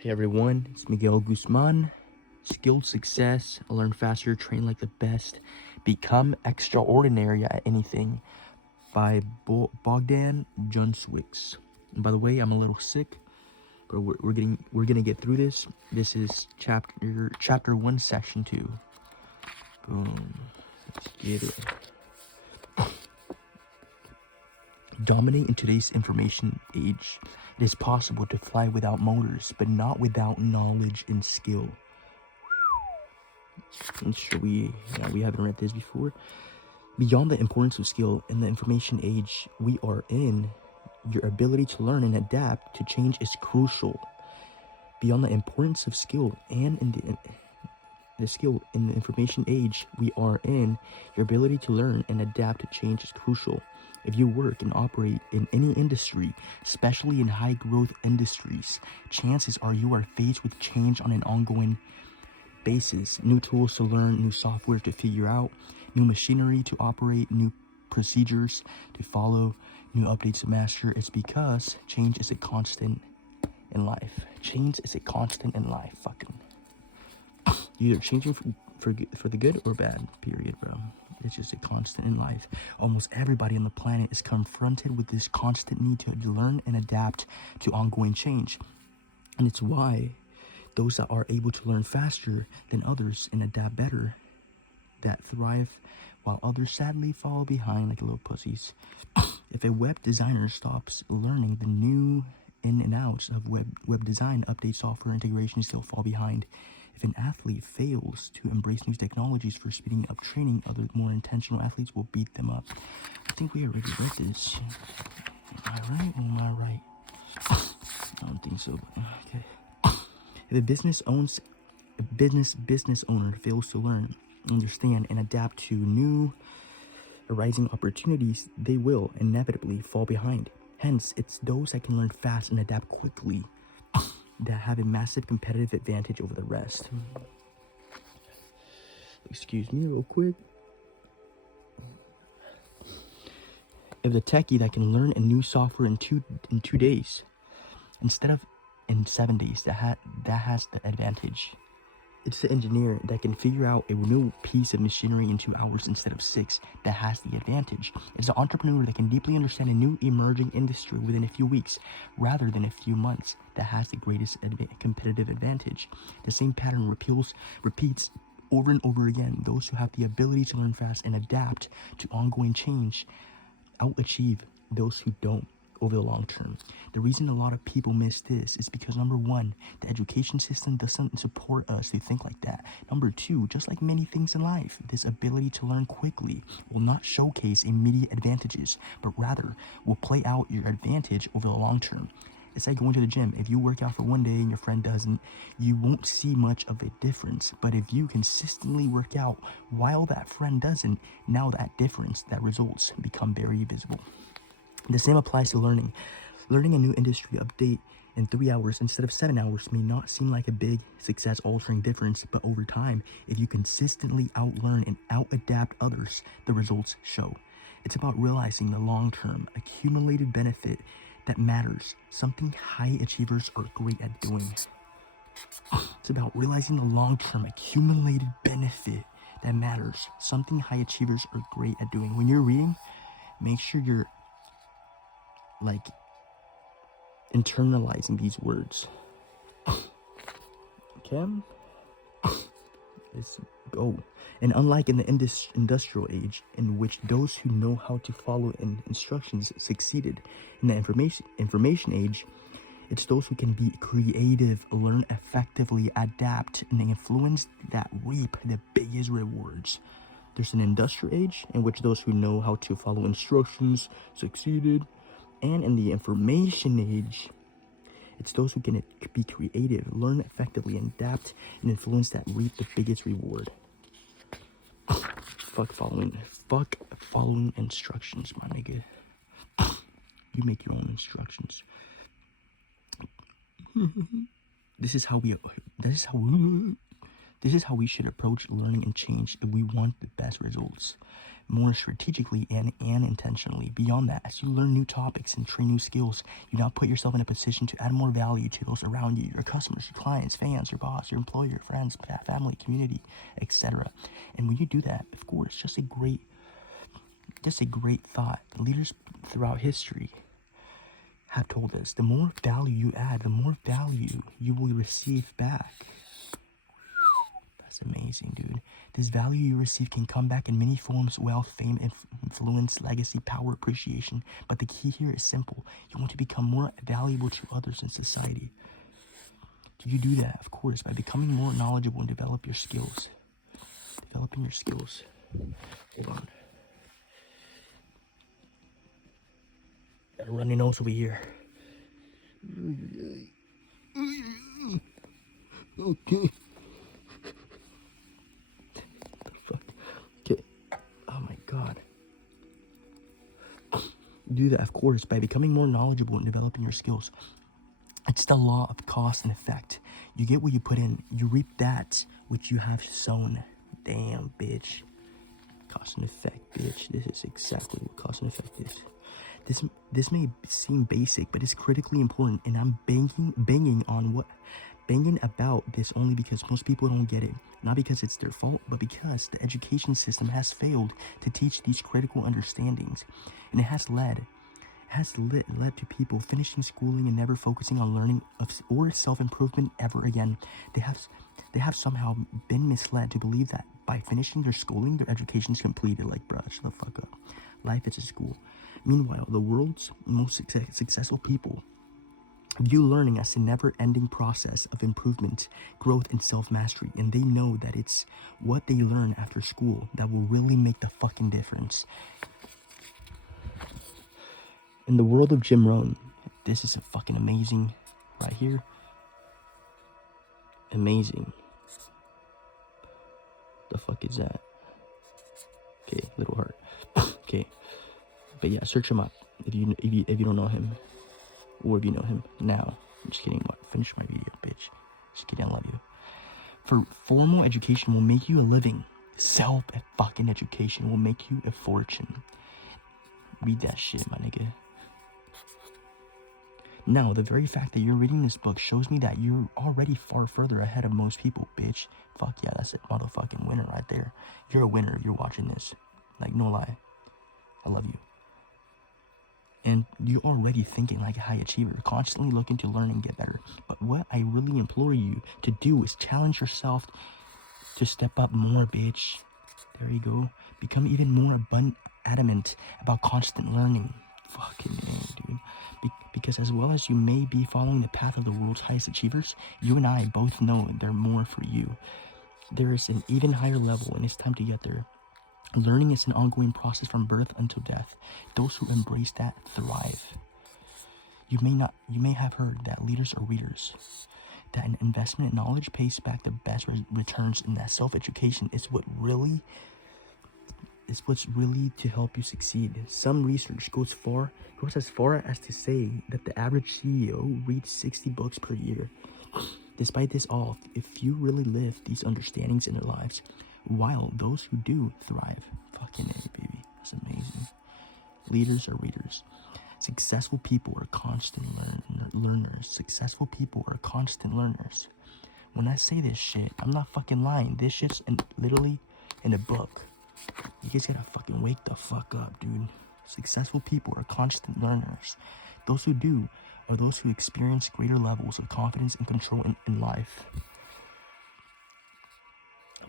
Hey everyone, it's Miguel Guzman. Skilled success, learn faster, train like the best, become extraordinary at anything by Bogdan Junswicks. And by the way, I'm a little sick, but we're gonna get through this. This is chapter 1, section 2. Boom. Let's get it. Dominate in today's information age. It is possible to fly without motors, but not without knowledge and skill. I'm sure we haven't read this before. Beyond the importance of skill in the information age we are in, your ability to learn and adapt to change is crucial. Beyond the importance of skill and in the skill in the information age we are in, your ability to learn and adapt to change is crucial. If you work and operate in any industry, especially in high growth industries, chances are you are faced with change on an ongoing basis. New tools to learn, new software to figure out, new machinery to operate, new procedures to follow, new updates to master. It's because change is a constant in life. Change is a constant in life. Fucking either changing for the good or bad, period, bro. It's just a constant in life. Almost everybody on the planet is confronted with this constant need to learn and adapt to ongoing change. And it's why those that are able to learn faster than others and adapt better, that thrive, while others sadly fall behind like little pussies. If a web designer stops learning the new in and outs of web design, update, software integration, still fall behind. If an athlete fails to embrace new technologies for speeding up training, other more intentional athletes will beat them up. I think we already read this. Am I right? Am I right? I don't think so, but okay. If a business owner fails to learn, understand, and adapt to new arising opportunities, they will inevitably fall behind. Hence, it's those that can learn fast and adapt quickly that have a massive competitive advantage over the rest. Excuse me real quick. If the techie that can learn a new software in two days instead of in 7 days, that has the advantage. It's the engineer that can figure out a new piece of machinery in 2 hours instead of 6 that has the advantage. It's the entrepreneur that can deeply understand a new emerging industry within a few weeks rather than a few months that has the greatest competitive advantage. The same pattern repeats over and over again. Those who have the ability to learn fast and adapt to ongoing change out-achieve those who don't over the long term. The reason a lot of people miss this is because, number one, the education system doesn't support us to think like that. Number two, just like many things in life, this ability to learn quickly will not showcase immediate advantages, but rather will play out your advantage over the long term. It's like going to the gym. If you work out for 1 day and your friend doesn't, you won't see much of a difference. But if you consistently work out while that friend doesn't, now that difference, that results become very visible. The same applies to learning. Learning a new industry update in 3 hours instead of 7 hours may not seem like a big success-altering difference, but over time, if you consistently outlearn and out-adapt others, the results show. It's about realizing the long-term accumulated benefit that matters, something high achievers are great at doing. It's about realizing the long-term accumulated benefit that matters, something high achievers are great at doing. When you're reading, make sure you're like internalizing these words. Okay, let's go. And unlike in the industrial age, in which those who know how to follow instructions succeeded, in the information age, it's those who can be creative, learn effectively, adapt, and influence that reap the biggest rewards. There's an industrial age in which those who know how to follow instructions succeeded. And in the information age, it's those who can be creative, learn effectively, and adapt and influence that reap the biggest reward. Fuck following instructions, my nigga. You make your own instructions. This is how This is how we should approach learning and change if we want the best results, more strategically and intentionally. Beyond that, as you learn new topics and train new skills, you now put yourself in a position to add more value to those around you, your customers, your clients, fans, your boss, your employer, your friends, family, community, etc. And when you do that, of course, just a great thought. Leaders throughout history have told us the more value you add, the more value you will receive back. That's amazing, dude. This value you receive can come back in many forms: wealth, fame, influence, legacy, power, appreciation. But the key here is simple. You want to become more valuable to others in society. Do you do that? Of course, by becoming more knowledgeable and develop your skills. Developing your skills. Hold on. Got a runny nose over here. Okay. Oh my god. Do that, of course, by becoming more knowledgeable and developing your skills. It's the law of cause and effect. You get what you put in. You reap that which you have sown. Damn, bitch. Cause and effect, bitch. This is exactly what cause and effect is. This may seem basic, but it's critically important, and I'm banging about this only because most people don't get it. Not because it's their fault, but because the education system has failed to teach these critical understandings. And it has led to people finishing schooling and never focusing on learning or self-improvement ever again. They have somehow been misled to believe that by finishing their schooling, their education is completed. Like, bruh, shut the fuck up. Life is a school. Meanwhile, the world's most successful people view learning as a never-ending process of improvement, growth, and self-mastery, and they know that it's what they learn after school that will really make the fucking difference. In the world of Jim Rohn, this is a fucking amazing right here. Amazing. The fuck is that? Okay, little heart. Okay, but yeah, search him up if you don't know him, or if you know him now. I'm just kidding. What? Finish my video, bitch. Just kidding. I love you. For formal education will make you a living. Fucking education will make you a fortune. Read that shit, my nigga. Now, the very fact that you're reading this book shows me that you're already far further ahead of most people, bitch. Fuck yeah, that's a motherfucking winner right there. You're a winner if you're watching this. Like, no lie. I love you. And you're already thinking like a high achiever, constantly looking to learn and get better. But what I really implore you to do is challenge yourself to step up more, bitch. There you go. Become even more adamant about constant learning. Fucking man, dude. Because as well as you may be following the path of the world's highest achievers, you and I both know there are more for you. There is an even higher level, and it's time to get there. Learning is an ongoing process from birth until death. Those who embrace that thrive. You may have heard that leaders are readers. That an investment in knowledge pays back the best returns, and that self-education is what's really to help you succeed. Some research goes as far as to say that the average CEO reads 60 books per year. Despite this all, if few really live these understandings in their lives, while those who do thrive. Fucking A, baby. That's amazing. Leaders are readers. Successful people are constant learners. Successful people are constant learners. When I say this shit, I'm not fucking lying. This shit's literally in a book. You guys gotta fucking wake the fuck up, dude. Successful people are constant learners. Those who do are those who experience greater levels of confidence and control in life.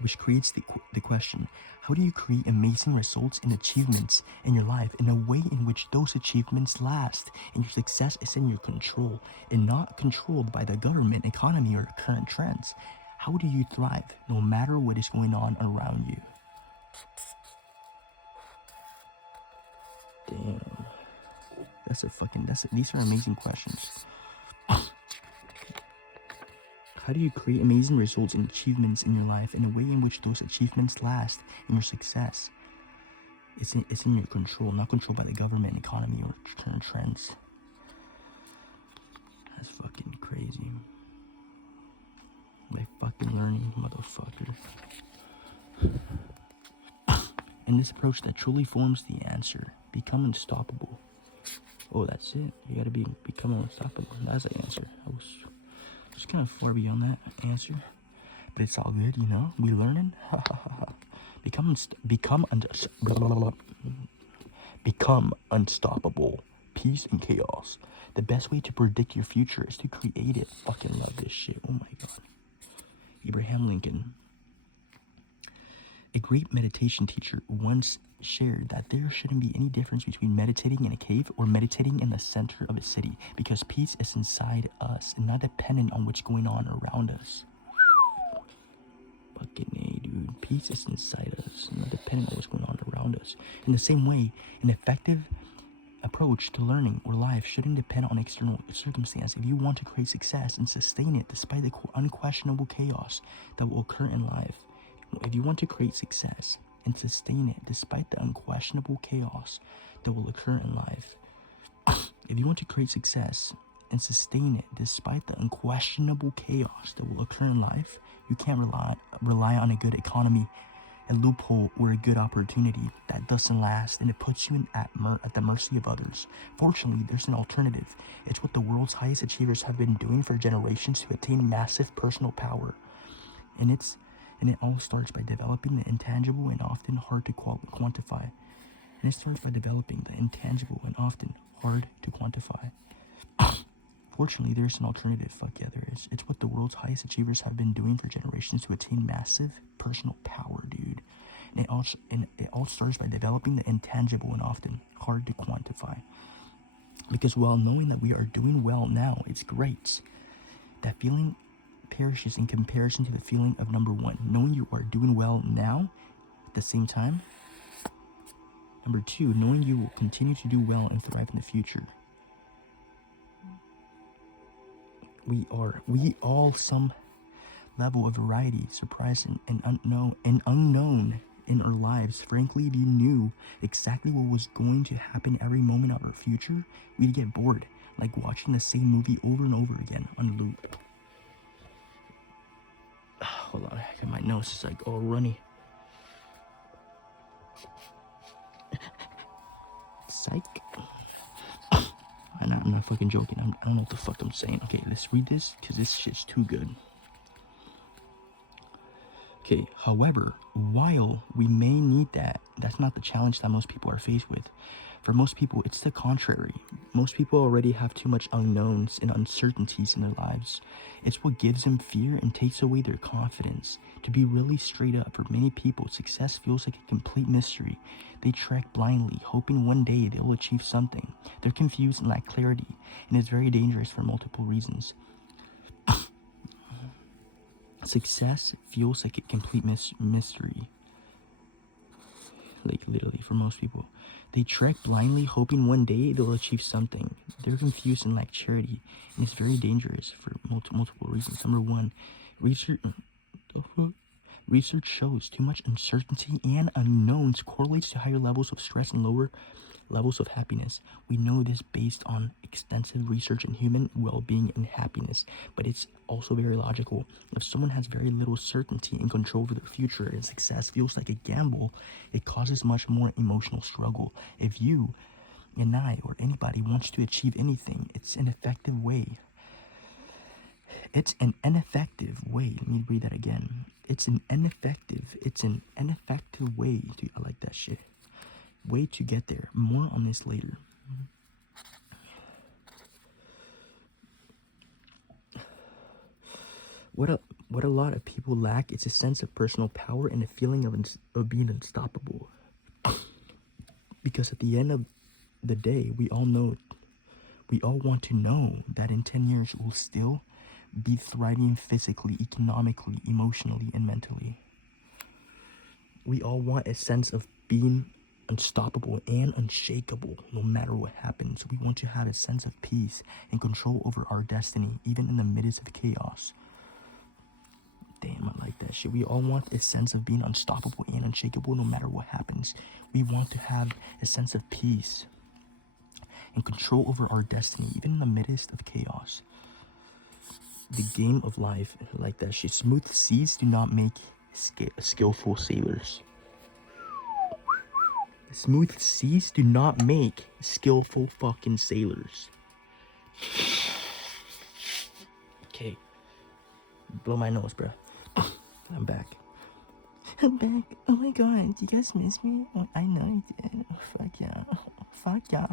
Which creates the question, how do you create amazing results and achievements in your life in a way in which those achievements last and your success is in your control and not controlled by the government, economy, or current trends? How do you thrive no matter what is going on around you? Damn. These are amazing questions. How do you create amazing results and achievements in your life in a way in which those achievements last and your success it's in your control, not controlled by the government, economy, or current trends? That's fucking crazy. My fucking fucking learning, motherfucker. And this approach that truly forms the answer. Become unstoppable. Oh, that's it. You gotta become unstoppable. That's the answer. I was just kind of far beyond that answer. But it's all good, you know? We learning. Become unstoppable. Peace and chaos. The best way to predict your future is to create it. Fucking love this shit. Oh my god. Abraham Lincoln. A great meditation teacher once shared that there shouldn't be any difference between meditating in a cave or meditating in the center of a city, because peace is inside us and not dependent on what's going on around us. Fucking A, dude. Peace is inside us and not dependent on what's going on around us. In the same way, an effective approach to learning or life shouldn't depend on external circumstance. If you want to create success and sustain it despite the unquestionable chaos that will occur in life, if you want to create success and sustain it despite the unquestionable chaos that will occur in life, if you want to create success and sustain it despite the unquestionable chaos that will occur in life, you can't rely on a good economy, a loophole, or a good opportunity that doesn't last, and it puts you at the mercy of others. Fortunately, there's an alternative. It's what the world's highest achievers have been doing for generations to attain massive personal power. And it all starts by developing the intangible and often hard to quantify. And it starts by developing the intangible and often hard to quantify. Fortunately, there's an alternative. Fuck yeah, there is. It's what the world's highest achievers have been doing for generations to attain massive personal power, dude. And it all starts by developing the intangible and often hard to quantify. Because while knowing that we are doing well now, it's great. That feeling perishes in comparison to the feeling of number one, knowing you are doing well now at the same time. Number two, knowing you will continue to do well and thrive in the future. We all some level of variety, surprise, and unknown in our lives. Frankly, if you knew exactly what was going to happen every moment of our future, we'd get bored, like watching the same movie over and over again on loop. Hold on, my nose is like all runny. Psych. I'm not fucking joking. I don't know what the fuck I'm saying. Okay, let's read this because this shit's too good. Okay, however, while we may need that, that's not the challenge that most people are faced with. For most people, it's the contrary. Most people already have too much unknowns and uncertainties in their lives. It's what gives them fear and takes away their confidence. To be really straight up, for many people, success feels like a complete mystery. They trek blindly, hoping one day they'll achieve something. They're confused and lack clarity, and it's very dangerous for multiple reasons. Success feels like a complete mystery. Like literally, for most people, they trek blindly, hoping one day they'll achieve something. They're confused and lack charity, and it's very dangerous for multiple reasons. Number one, research shows too much uncertainty and unknowns correlates to higher levels of stress and lower levels of happiness. We know this based on extensive research in human well-being and happiness, but it's also very logical. If someone has very little certainty and control over their future and success feels like a gamble, it causes much more emotional struggle. If you and I or anybody wants to achieve anything, it's an ineffective way. Let me read that again. It's an ineffective way to, I like that shit. Way to get there. More on this later. What a lot of people lack is a sense of personal power and a feeling of being unstoppable. Because at the end of the day, we all want to know that in 10 years we'll still be thriving physically, economically, emotionally, and mentally. We all want a sense of being unstoppable and unshakable no matter what happens. We want to have a sense of peace and control over our destiny, even in the midst of chaos. Damn, I like that shit. We all want a sense of being unstoppable and unshakable no matter what happens. We want to have a sense of peace and control over our destiny, even in the midst of chaos. the game of life like that shit. Smooth seas do not make skillful sailors. Smooth seas do not make skillful fucking sailors. Okay. Blow my nose, bro. I'm back. I'm back. Oh my god, do you guys miss me? Oh, I know you did. Oh, fuck yeah. Fuck yeah.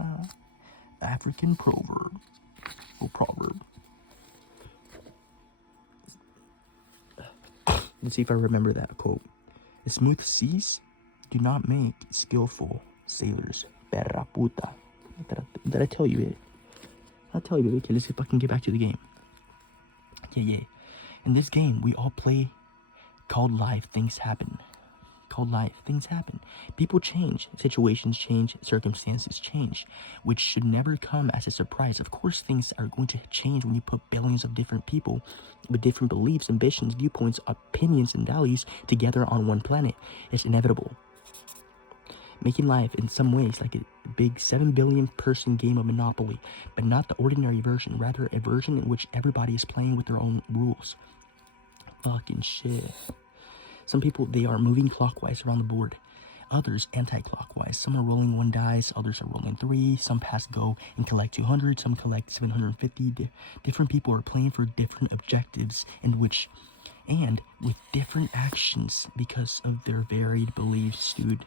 African proverb. Or proverb. Let's see if I remember that quote. The smooth seas do not make skillful sailors. Perra puta. Did I tell you it? I'll tell you it. Okay, let's see if I can get back to the game. Yeah. In this game, we all play called life. Things happen. Called life. Things happen. People change. Situations change. Circumstances change. Which should never come as a surprise. Of course, things are going to change when you put billions of different people with different beliefs, ambitions, viewpoints, opinions, and values together on one planet. It's inevitable. Making life in some ways like a big 7 billion person game of Monopoly, but not the ordinary version, rather a version in which everybody is playing with their own rules. Fucking shit. Some people, they are moving clockwise around the board. Others anti-clockwise. Some are rolling 1 dice, others are rolling 3. Some pass go and collect 200, some collect 750. Different people are playing for different objectives and with different actions because of their varied beliefs, dude.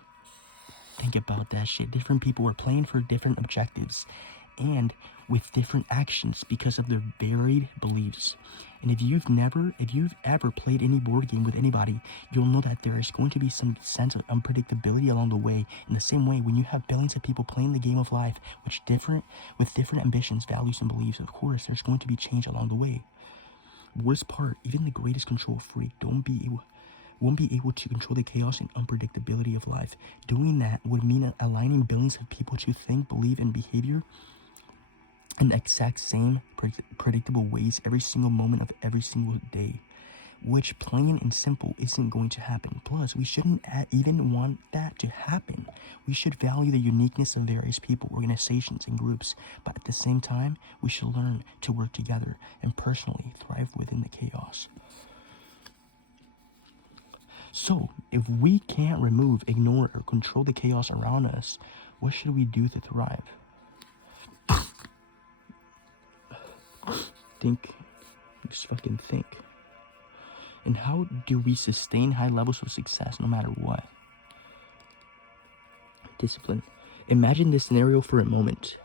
Think about that shit. Different people are playing for different objectives and with different actions because of their varied beliefs. And if you've ever played any board game with anybody, you'll know that there is going to be some sense of unpredictability along the way. In the same way, when you have billions of people playing the game of life, with different ambitions, values, and beliefs, of course, there's going to be change along the way. Worst part, even the greatest control freak won't be able to control the chaos and unpredictability of life. Doing that would mean aligning billions of people to think, believe, and behavior in the exact same predictable ways every single moment of every single day, which plain and simple isn't going to happen. Plus, we shouldn't even want that to happen. We should value the uniqueness of various people, organizations, and groups, but at the same time, we should learn to work together and personally thrive within the chaos. So, if we can't remove, ignore, or control the chaos around us, what should we do to thrive? Just fucking think. And how do we sustain high levels of success no matter what? Discipline. Imagine this scenario for a moment.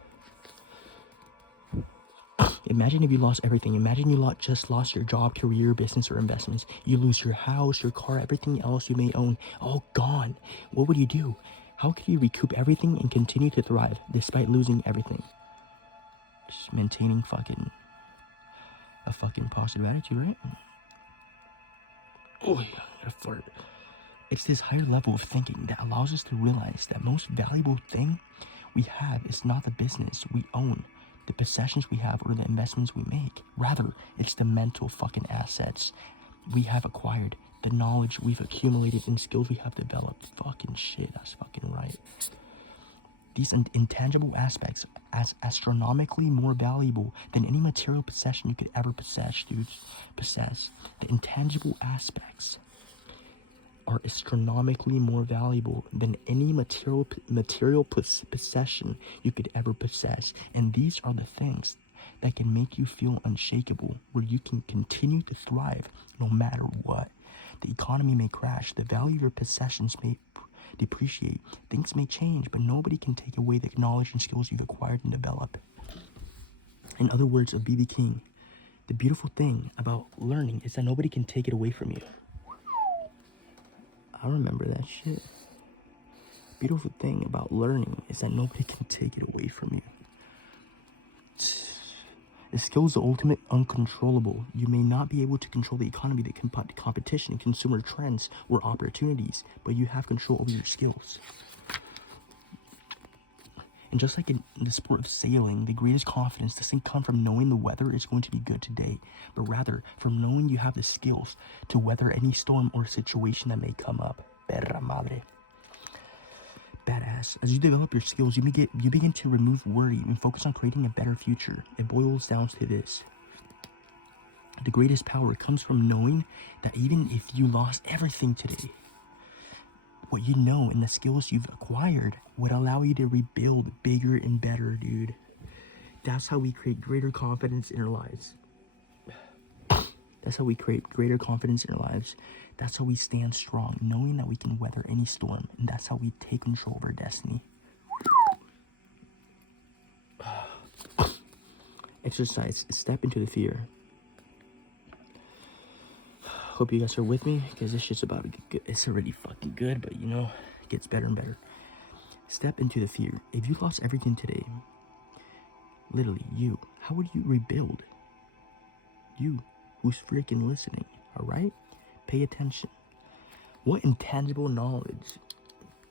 Imagine if you lost everything. Imagine you just lost your job, career, business, or investments. You lose your house, your car, everything else you may own. All gone. What would you do? How could you recoup everything and continue to thrive despite losing everything? Just maintaining a fucking positive attitude, right? Oh, yeah, I gotta fart. It's this higher level of thinking that allows us to realize that most valuable thing we have is not the business we own, the possessions we have, or the investments we make. Rather, it's the mental fucking assets we have acquired, the knowledge we've accumulated, and skills we have developed. Fucking shit, that's fucking right. These intangible aspects as astronomically more valuable than any material possession you could ever possess, dudes. The intangible aspects are astronomically more valuable than any material possession you could ever possess. And these are the things that can make you feel unshakable, where you can continue to thrive no matter what. The economy may crash, the value of your possessions may depreciate, things may change, but nobody can take away the knowledge and skills you've acquired and developed. In other words of B.B. King, the beautiful thing about learning is that nobody can take it away from you. I remember that shit. Beautiful thing about learning is that nobody can take it away from you. The skill is the ultimate uncontrollable. You may not be able to control the economy, the competition, consumer trends, or opportunities, but you have control over your skills. And just like in the sport of sailing, the greatest confidence doesn't come from knowing the weather is going to be good today, but rather from knowing you have the skills to weather any storm or situation that may come up. Perra madre. Badass. As you develop your skills, you begin to remove worry and focus on creating a better future. It boils down to this. The greatest power comes from knowing that even if you lost everything today, what you know and the skills you've acquired would allow you to rebuild bigger and better, dude. That's how we create greater confidence in our lives. That's how we create greater confidence in our lives. That's how we stand strong, knowing that we can weather any storm. And that's how we take control of our destiny. Exercise, step into the fear. Hope you guys are with me, because this shit's about to get good. It's already fucking good, but you know, it gets better and better. Step into the fear. If you lost everything today, literally you, how would you rebuild? You, who's freaking listening, all right? Pay attention. What intangible knowledge,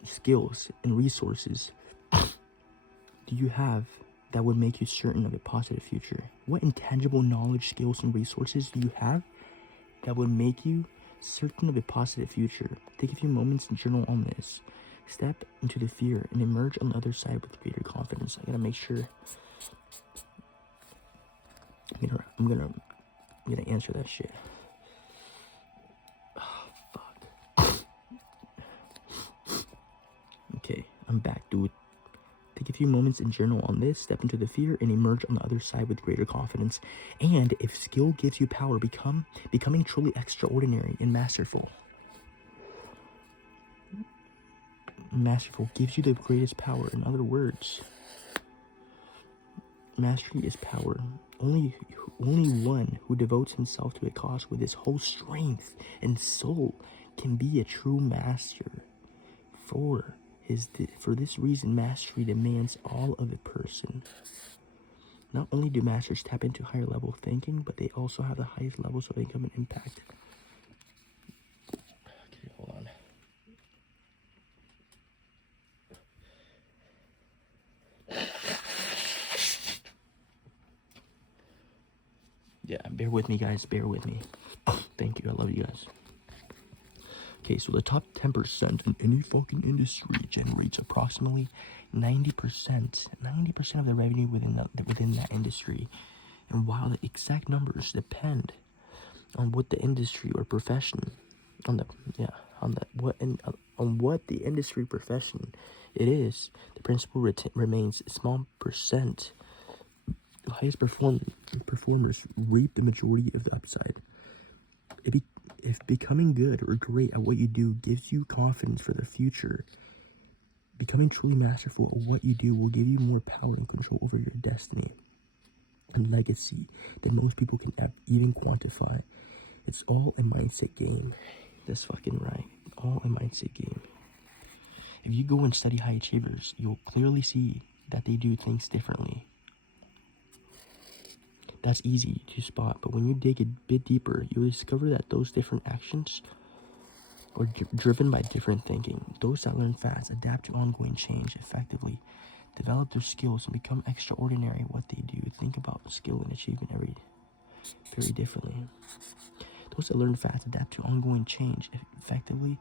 skills, and resources do you have that would make you certain of a positive future? What intangible knowledge, skills, and resources do you have that would make you certain of a positive future? Take a few moments and journal on this. Step into the fear and emerge on the other side with greater confidence. I gotta make sure. I'm gonna answer that shit. Oh, fuck. Okay, I'm back, dude. Take a few moments and journal on this. Step into the fear and emerge on the other side with greater confidence. And if skill gives you power, becoming truly extraordinary and masterful. Masterful gives you the greatest power. In other words, mastery is power. Only one who devotes himself to a cause with his whole strength and soul can be a true master. For this reason, mastery demands all of a person. Not only do masters tap into higher level thinking, but they also have the highest levels of income and impact. Okay, hold on. Yeah, bear with me, guys. Bear with me. Thank you. I love you guys. Okay, so the top 10% in any fucking industry generates approximately 90% of the revenue within that industry. And while the exact numbers depend on what the industry or profession, on what the industry profession it is, the principle remains a small percent. The highest performers reap the majority of the upside. If becoming good or great at what you do gives you confidence for the future, becoming truly masterful at what you do will give you more power and control over your destiny and legacy than most people can even quantify. It's all a mindset game. That's fucking right. All a mindset game. If you go and study high achievers, you'll clearly see that they do things differently. That's easy to spot, but when you dig a bit deeper, you'll discover that those different actions are driven by different thinking. Those that learn fast, adapt to ongoing change effectively, develop their skills, and become extraordinary at what they do. Think about skill and achievement very differently. Those that learn fast, adapt to ongoing change effectively,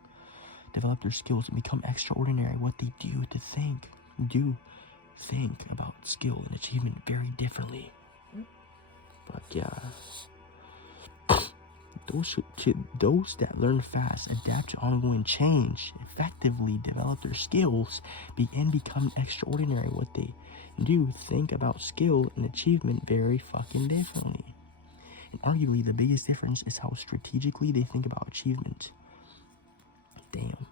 develop their skills, and become extraordinary at what they do. Think about skill and achievement very differently. Fuck yeah. Those that learn fast, adapt to ongoing change, effectively develop their skills, and become extraordinary what they do, think about skill and achievement very fucking differently. And arguably the biggest difference is how strategically they think about achievement. Damn.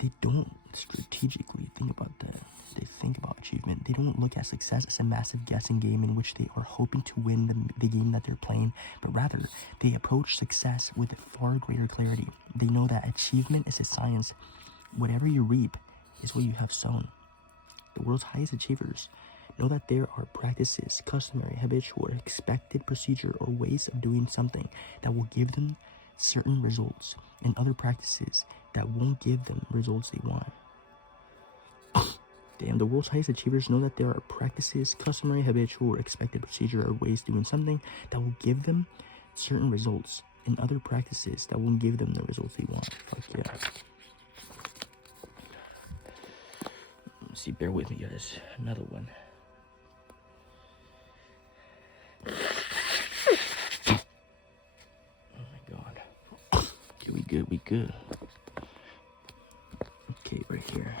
They don't strategically think about that. They think about achievement. They don't look at success as a massive guessing game in which they are hoping to win the game that they're playing, but rather they approach success with far greater clarity. They know that achievement is a science. Whatever you reap is what you have sown. The world's highest achievers know that there are practices, customary, habitual, or expected procedure or ways of doing something that will give them certain results, and other practices that won't give them results they want. Damn, the world's highest achievers know that there are practices, customary, habitual, or expected procedure or ways of doing something that will give them certain results, and other practices that won't give them the results they want. Fuck yeah. See, bear with me, guys. Another one. good, we good. Okay, right here.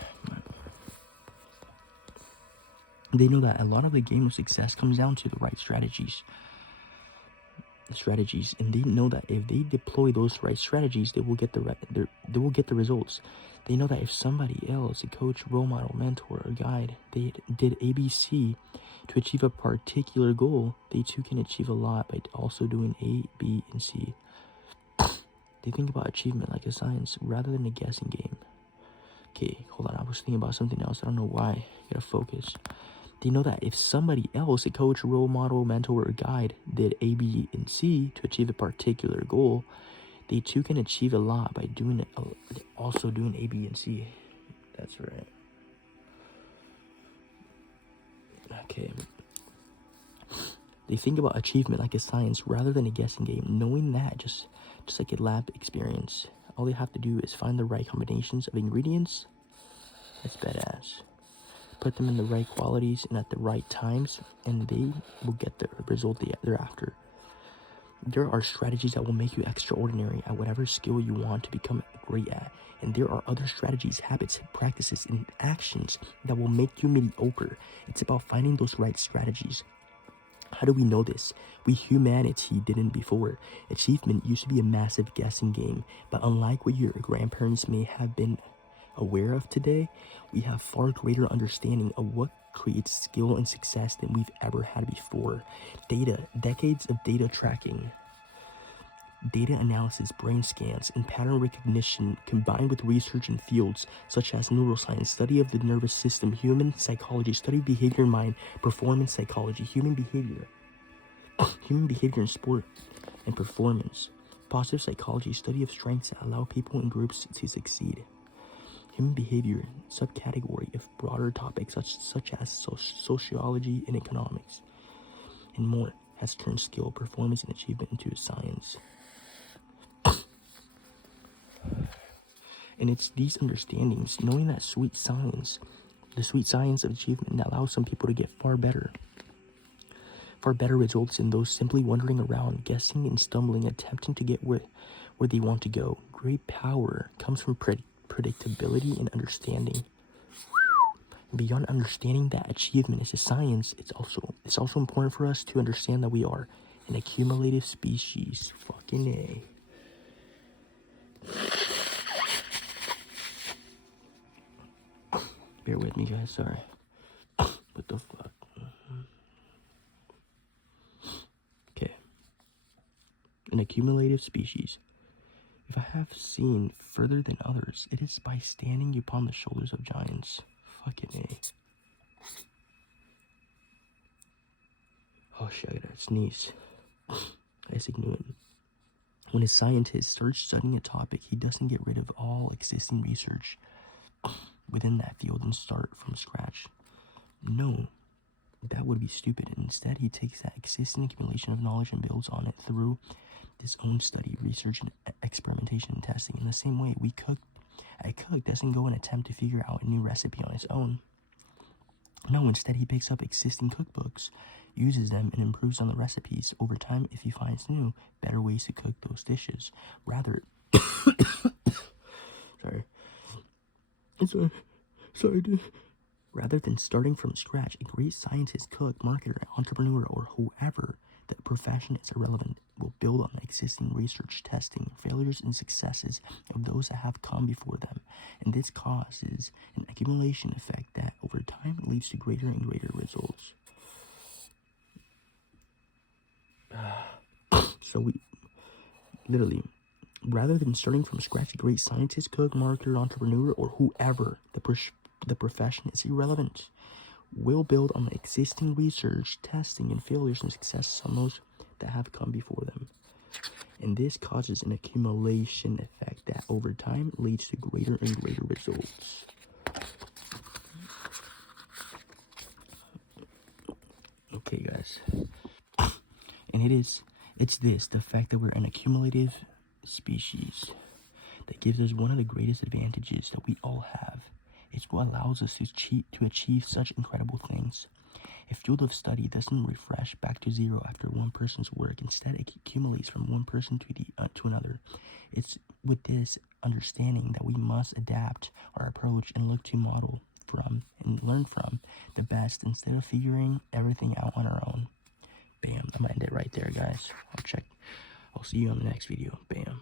They know that a lot of the game of success comes down to the right strategies, and they know that if they deploy those right strategies, they will get they will get the results. They know that if somebody else, a coach, role model, mentor, or guide, they did ABC to achieve a particular goal, they too can achieve a lot by also doing A, B, and C. They think about achievement like a science rather than a guessing game. Okay, hold on, I was thinking about something else. I don't know why. Gotta focus. They know that if somebody else, a coach, role model, mentor, or guide, did A, B, and C to achieve a particular goal, they too can achieve a lot by doing it, also doing A, B, and C. That's right. Okay. They think about achievement like a science rather than a guessing game, knowing that just like a lab experience, all they have to do is find the right combinations of ingredients. That's badass. Put them in the right qualities and at the right times, and they will get the result they're after. There are strategies that will make you extraordinary at whatever skill you want to become great at, and there are other strategies, habits, practices, and actions that will make you mediocre. It's about finding those right strategies. How do we know this? We humanity didn't before. Achievement used to be a massive guessing game, but unlike what your grandparents may have been aware of today, we have far greater understanding of what creates skill and success than we've ever had before. Data, decades of data tracking, data analysis, brain scans, and pattern recognition combined with research in fields such as neuroscience, study of the nervous system, human psychology, study of behavior and mind, performance psychology, human behavior in sport and performance, positive psychology, study of strengths that allow people and groups to succeed. Human behavior, subcategory of broader topics such as sociology and economics, and more, has turned skill, performance, and achievement into a science. And it's these understandings, knowing that sweet science of achievement, that allows some people to get far better results than those simply wandering around, guessing and stumbling, attempting to get where they want to go. Great power comes from predictability and understanding. Beyond understanding that achievement is a science, it's also important for us to understand that we are an accumulative species. Fucking A. Bear with me, guys. Sorry. What the fuck? Okay. An accumulative species. If I have seen further than others, it is by standing upon the shoulders of giants. Fucking A. Oh shit, I gotta sneeze. Isaac Newton. When a scientist starts studying a topic, he doesn't get rid of all existing research within that field and start from scratch. No, that would be stupid. Instead, he takes that existing accumulation of knowledge and builds on it through his own study, research, and experimentation and testing. In the same way, a cook doesn't go and attempt to figure out a new recipe on his own. No, instead he picks up existing cookbooks, uses them, and improves on the recipes over time if he finds new, better ways to cook those dishes. Rather, rather than starting from scratch, a great scientist, cook, marketer, entrepreneur, or whoever the profession is irrelevant, will build on the existing research, testing, failures, and successes of those that have come before them. And this causes an accumulation effect that, over time, leads to greater and greater results. So we, literally, rather than starting from scratch, a great scientist, cook, marketer, entrepreneur, or whoever the profession is irrelevant, will build on the existing research, testing, and failures and successes on those that have come before them. And this causes an accumulation effect that over time leads to greater and greater results. Okay, guys. And it's the fact that we're an accumulative species that gives us one of the greatest advantages that we all have. It's what allows us to achieve such incredible things. A field of study doesn't refresh back to zero after one person's work. Instead, it accumulates from one person to another. It's with this understanding that we must adapt our approach and look to model from and learn from the best instead of figuring everything out on our own. Bam. I'm gonna end it right there, guys. I'll see you on the next video. Bam.